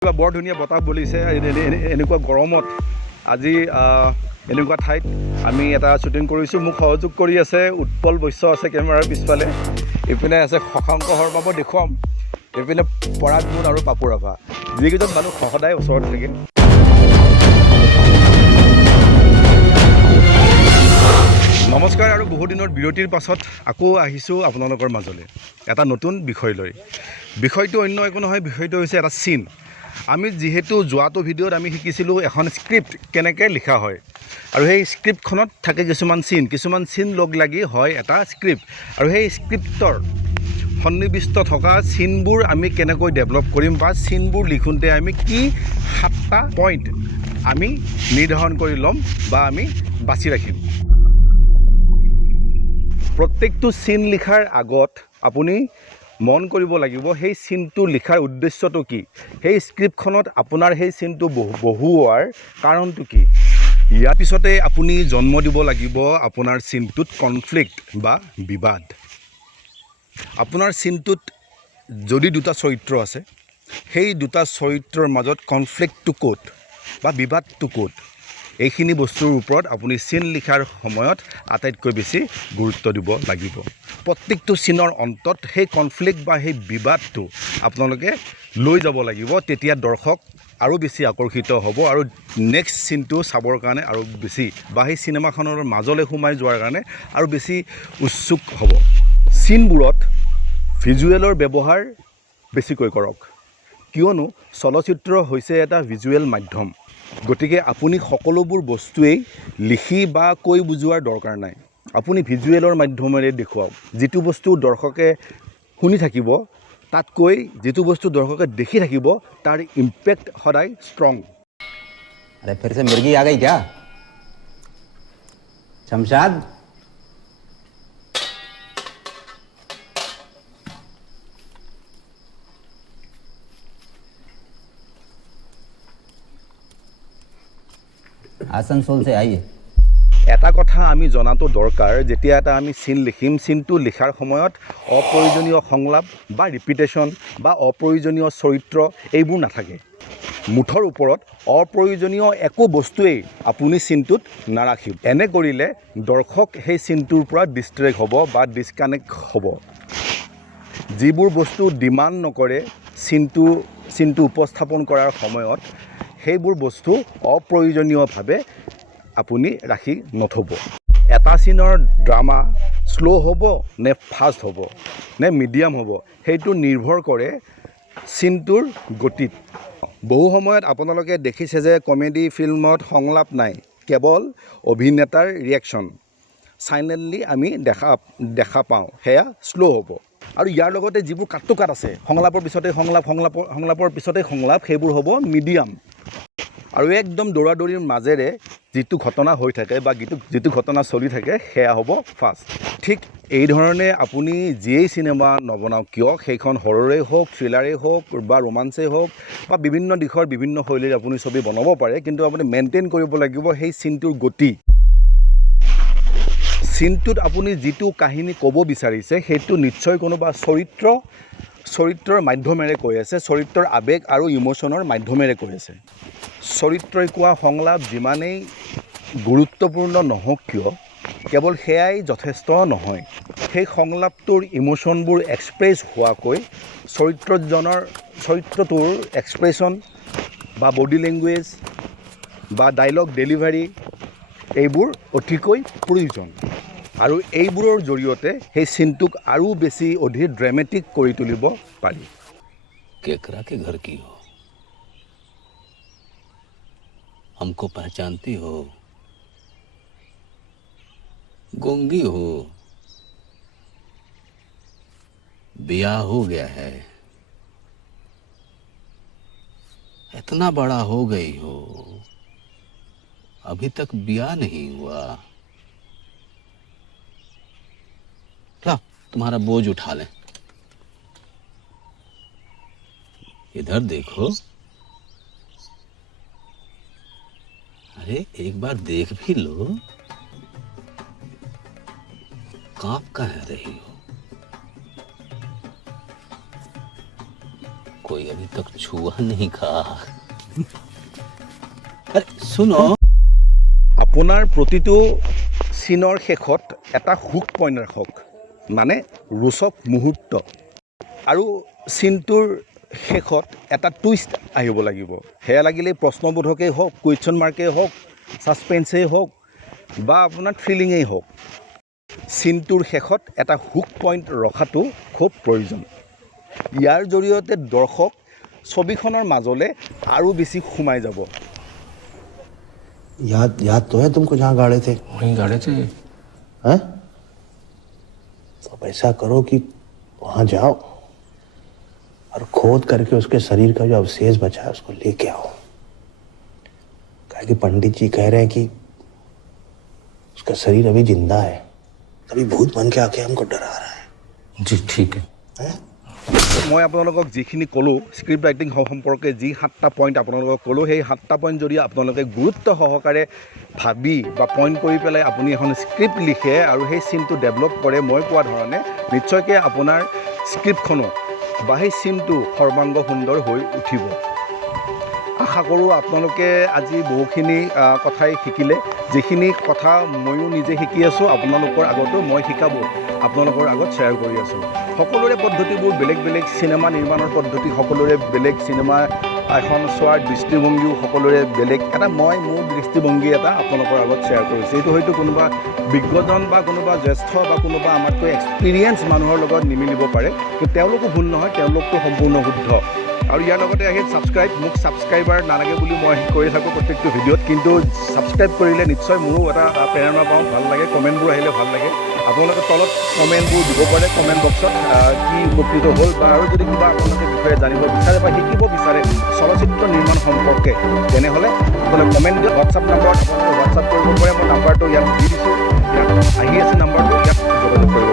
বৰ ধুনীয়া বতাহ বলিছে এনেকুৱা গৰমত আজি এনেকুৱা ঠাইত আমি এটা শ্বুটিং কৰিছোঁ। মোক সহযোগ কৰি আছে উৎপল বৈশ্য আছে কেমেৰাৰ পিছফালে, ইপিনে আছে শশাংক শৰ্মা, মই দেখুৱাম এইপিনে পৰাগ মুন আৰু পাপু ৰাভা, যিকেইজন মানুহ সদায় ওচৰত থাকে। নমস্কাৰ আৰু বহুদিনৰ বিৰতিৰ পাছত আকৌ আহিছোঁ আপোনালোকৰ মাজলৈ এটা নতুন বিষয় লৈ। বিষয়টো অন্য একো নহয়, বিষয়টো হৈছে এটা চিন। আমি যিহেতু যোৱাটো ভিডিঅ'ত আমি শিকিছিলোঁ এখন স্ক্ৰিপ্ট কেনেকৈ লিখা হয়, আৰু সেই স্ক্ৰিপ্টখনত থাকে কিছুমান চিন লগ লাগি হয় এটা স্ক্ৰিপ্ট, আৰু সেই স্ক্ৰিপ্টৰ সন্নিৱিষ্ট থকা চিনবোৰ আমি কেনেকৈ ডেভেলপ কৰিম, বা চিনবোৰ লিখোঁতে আমি কি 7টা পইণ্ট আমি নিৰ্ধাৰণ কৰি ল'ম বা আমি বাছি ৰাখিম। প্ৰত্যেকটো চিন লিখাৰ আগত আপুনি মন কৰিব লাগিব সেই চিনটো লিখাৰ উদ্দেশ্যটো কি, সেই স্ক্ৰিপ্টখনত আপোনাৰ সেই চিনটো বহুওৱাৰ কাৰণটো কি। ইয়াৰ পিছতে আপুনি জন্ম দিব লাগিব আপোনাৰ চিনটোত কনফ্লিক্ট বা বিবাদ। আপোনাৰ চিনটোত যদি দুটা চৰিত্ৰ আছে, সেই দুটা চৰিত্ৰৰ মাজত কনফ্লিক্টটো ক'ত বা বিবাদটো ক'ত, এইখিনি বস্তুৰ ওপৰত আপুনি চিন লিখাৰ সময়ত আটাইতকৈ বেছি গুৰুত্ব দিব লাগিব। প্ৰত্যেকটো চিনৰ অন্তত সেই কনফ্লিক্ট বা সেই বিবাদটো আপোনালোকে লৈ যাব লাগিব, তেতিয়া দৰ্শক আৰু বেছি আকৰ্ষিত হ'ব আৰু নেক্সট চিনটো চাবৰ কাৰণে আৰু বেছি, বা সেই চিনেমাখনৰ মাজলৈ সোমাই যোৱাৰ কাৰণে আৰু বেছি উৎসুক হ'ব। চিনবোৰত ভিজুৱেলৰ ব্যৱহাৰ বেছিকৈ কৰক, কিয়নো চলচ্চিত্ৰ হৈছে এটা ভিজুৱেল মাধ্যম। গতিকে আপুনি সকলোবোৰ বস্তুৱেই লিখি বা কৈ বুজোৱাৰ দৰকাৰ নাই, আপুনি ভিজুৱেলৰ মাধ্যমেৰে দেখুৱাওক। যিটো বস্তু দৰ্শকে শুনি থাকিব তাতকৈ যিটো বস্তু দৰ্শকে দেখি থাকিব তাৰ ইম্পেক্ট সদায় ষ্ট্ৰং। अरे फिर से मिर्गी आ गई क्या? शमशाद आसनसोल से आई है। এটা কথা আমি জনাটো দৰকাৰ, যেতিয়া এটা আমি চিন লিখিম, চিনটো লিখাৰ সময়ত অপ্ৰয়োজনীয় সংলাপ বা ৰিপিটেশ্যন বা অপ্ৰয়োজনীয় চৰিত্ৰ এইবোৰ নাথাকে। মুঠৰ ওপৰত অপ্ৰয়োজনীয় একো বস্তুৱেই আপুনি চিনটোত নাৰাখিব। এনে কৰিলে দৰ্শক সেই চিনটোৰ পৰা ডিষ্ট্ৰেক্ট হ'ব বা ডিছকানেক্ট হ'ব। যিবোৰ বস্তু ডিমাণ্ড নকৰে চিনটো উপস্থাপন কৰাৰ সময়ত, সেইবোৰ বস্তু অপ্ৰয়োজনীয়ভাৱে আপুনি ৰাখি নথ'ব। এটা চিনৰ ড্ৰামা শ্ল' হ'ব নে ফাষ্ট হ'ব নে মিডিয়াম হ'ব, সেইটো নিৰ্ভৰ কৰে চিনটোৰ গতিত। বহু সময়ত আপোনালোকে দেখিছে যে কমেডি ফিল্মত সংলাপ নাই, কেৱল অভিনেতাৰ ৰিয়েকশ্যন চাইলেণ্টলি আমি দেখা পাওঁ, সেয়া শ্ল' হ'ব। আৰু ইয়াৰ লগতে যিবোৰ কাট আছে, সংলাপৰ পিছতে সংলাপৰ পিছতে সংলাপ, সেইবোৰ হ'ব মিডিয়াম। আৰু একদম দৌৰাদৌৰিৰ মাজেৰে যিটো ঘটনা হৈ থাকে বা যিটো ঘটনা চলি থাকে সেয়া হ'ব ফাষ্ট। ঠিক এই ধৰণে আপুনি যিয়েই চিনেমা নবনাওক কিয়, সেইখন হৰৰেই হওক, থ্ৰিলাৰেই হওক বা ৰোমাঞ্চেই হওক বা বিভিন্ন দিশৰ বিভিন্ন শৈলীৰ আপুনি ছবি বনাব পাৰে, কিন্তু আপুনি মেইনটেইন কৰিব লাগিব সেই চিনটোৰ গতি। চিনটোত আপুনি যিটো কাহিনী ক'ব বিচাৰিছে সেইটো নিশ্চয় কোনোবা চৰিত্ৰৰ মাধ্যমেৰে কৈ আছে, চৰিত্ৰৰ আৱেগ আৰু ইম'শ্যনৰ মাধ্যমেৰে কৈ আছে। চৰিত্ৰই কোৱা সংলাপ যিমানেই গুৰুত্বপূৰ্ণ নহওক কিয়, কেৱল সেয়াই যথেষ্ট নহয়। সেই সংলাপটোৰ ইম'শ্যনবোৰ এক্সপ্ৰেছ হোৱাকৈ চৰিত্ৰটোৰ এক্সপ্ৰেশ্যন বা বডি লেংগুৱেজ বা ডাইলগ ডেলিভাৰী এইবোৰ অতিকৈ প্ৰয়োজন, আৰু এইবোৰৰ জৰিয়তে সেই চিনটোক আৰু বেছি অধিক ড্ৰামেটিক কৰি তুলিব পাৰি। केकरा के घर की हो, हमको पहचानती हो, गूंगी हो, ब्याह हो गया है, इतना बड़ा हो गई हो, अभी तक ब्याह नहीं हुआ। ला तुम्हारा बोझ उठा लें। इधर देखो, अरे एक बार देख भी लो, कांप कह रही हो। कोई अभी तक छुआ नहीं का। अरे सुनो, আপোনাৰ প্ৰতিটো চিনৰ শেষত এটা হুক পইণ্ট ৰাখক, মানে ৰোচক মুহূৰ্ত, আৰু চিনটোৰ শেষত এটা টুইষ্ট আহিব লাগিব। সেয়া লাগিলে প্ৰশ্নবোধকেই হওক, কুৱেশ্যন মাৰ্কেই হওক, ছাছপেন্সেই হওক বা আপোনাৰ থ্ৰিলিঙেই হওক, চিনটোৰ শেষত এটা হুক পইণ্ট ৰখাটো খুব প্ৰয়োজন। ইয়াৰ জৰিয়তে দৰ্শক ছবিখনৰ মাজলৈ আৰু বেছি সোমাই যাব। याद तो है तुमको जहाँ गाड़े थे? वहीं गाड़े थे। हैं? तो ऐसा करो कि वहां जाओ और खोद करके उसके शरीर का जो अवशेष बचा है उसको लेके आओ। कहा कि पंडित जी कह रहे हैं कि उसका शरीर अभी जिंदा है, तभी भूत बन के आके हमको डरा रहा है। जी ठीक है। हैं? মই আপোনালোকক যিখিনি ক'লোঁ স্ক্ৰিপ্ট ৰাইটিং সম্পৰ্কে যি 7টা পইণ্ট আপোনালোকক ক'লোঁ, সেই 7টা পইণ্ট যদি আপোনালোকে গুৰুত্ব সহকাৰে ভাবি বা পইণ্ট কৰি পেলাই আপুনি এখন স্ক্ৰিপ্ট লিখে আৰু সেই চিনটো ডেভেলপ কৰে মই কোৱা ধৰণে, নিশ্চয়কৈ আপোনাৰ স্ক্ৰিপ্টখনো বা সেই চিনটো সৰ্বাংগ সুন্দৰ হৈ উঠিব। আশা কৰোঁ আপোনালোকে আজি বহুখিনি কথাই শিকিলে। যিখিনি কথা ময়ো নিজে শিকি আছোঁ, আপোনালোকৰ আগতো মই শিকাব আপোনালোকৰ আগত শ্বেয়াৰ কৰি আছোঁ। সকলোৰে পদ্ধতিবোৰ বেলেগ বেলেগ, চিনেমা নিৰ্মাণৰ পদ্ধতি সকলোৰে বেলেগ, চিনেমা এখন চোৱাৰ দৃষ্টিভংগীও সকলোৰে বেলেগ। এটা মই মোৰ দৃষ্টিভংগী এটা আপোনালোকৰ আগত শ্বেয়াৰ কৰিছোঁ। এইটো হয়তো কোনোবা বিজ্ঞজন বা কোনোবা জ্যেষ্ঠ বা কোনোবা আমাতকৈ এক্সপিৰিয়েঞ্চ মানুহৰ লগত নিমিলিব পাৰে, কিন্তু তেওঁলোকো ভুল নহয়, তেওঁলোকতো সম্পূৰ্ণ শুদ্ধ। আৰু ইয়াৰ লগতে আহি মোক ছাবস্ক্ৰাইবাৰ নালাগে বুলি মই কৰি থাকোঁ প্ৰত্যেকটো ভিডিঅ'ত, কিন্তু ছাবস্ক্ৰাইব কৰিলে নিশ্চয় মোৰো এটা প্ৰেৰণা পাওঁ, ভাল লাগে, কমেণ্টবোৰ আহিলে ভাল লাগে। আপোনালোকে তলত কমেণ্টবোৰ দিব পাৰে কমেণ্ট বক্সত, কি উপকৃত হ'ল বা আৰু যদি কিবা আপোনালোকে বিষয়ে জানিব বিচাৰে বা শিকিব বিচাৰে চলচ্চিত্ৰ নিৰ্মাণ সম্পৰ্কে, তেনেহ'লে আপোনালোকে কমেণ্ট দিয়ক। হোৱাটছআপ নাম্বাৰত আপোনালোকে হোৱাটছআপ কৰিব পাৰে, মই নাম্বাৰটো ইয়াত দি দিছোঁ, ইয়াত আহি আছে নাম্বাৰটো, ইয়াত যোগাযোগ কৰিব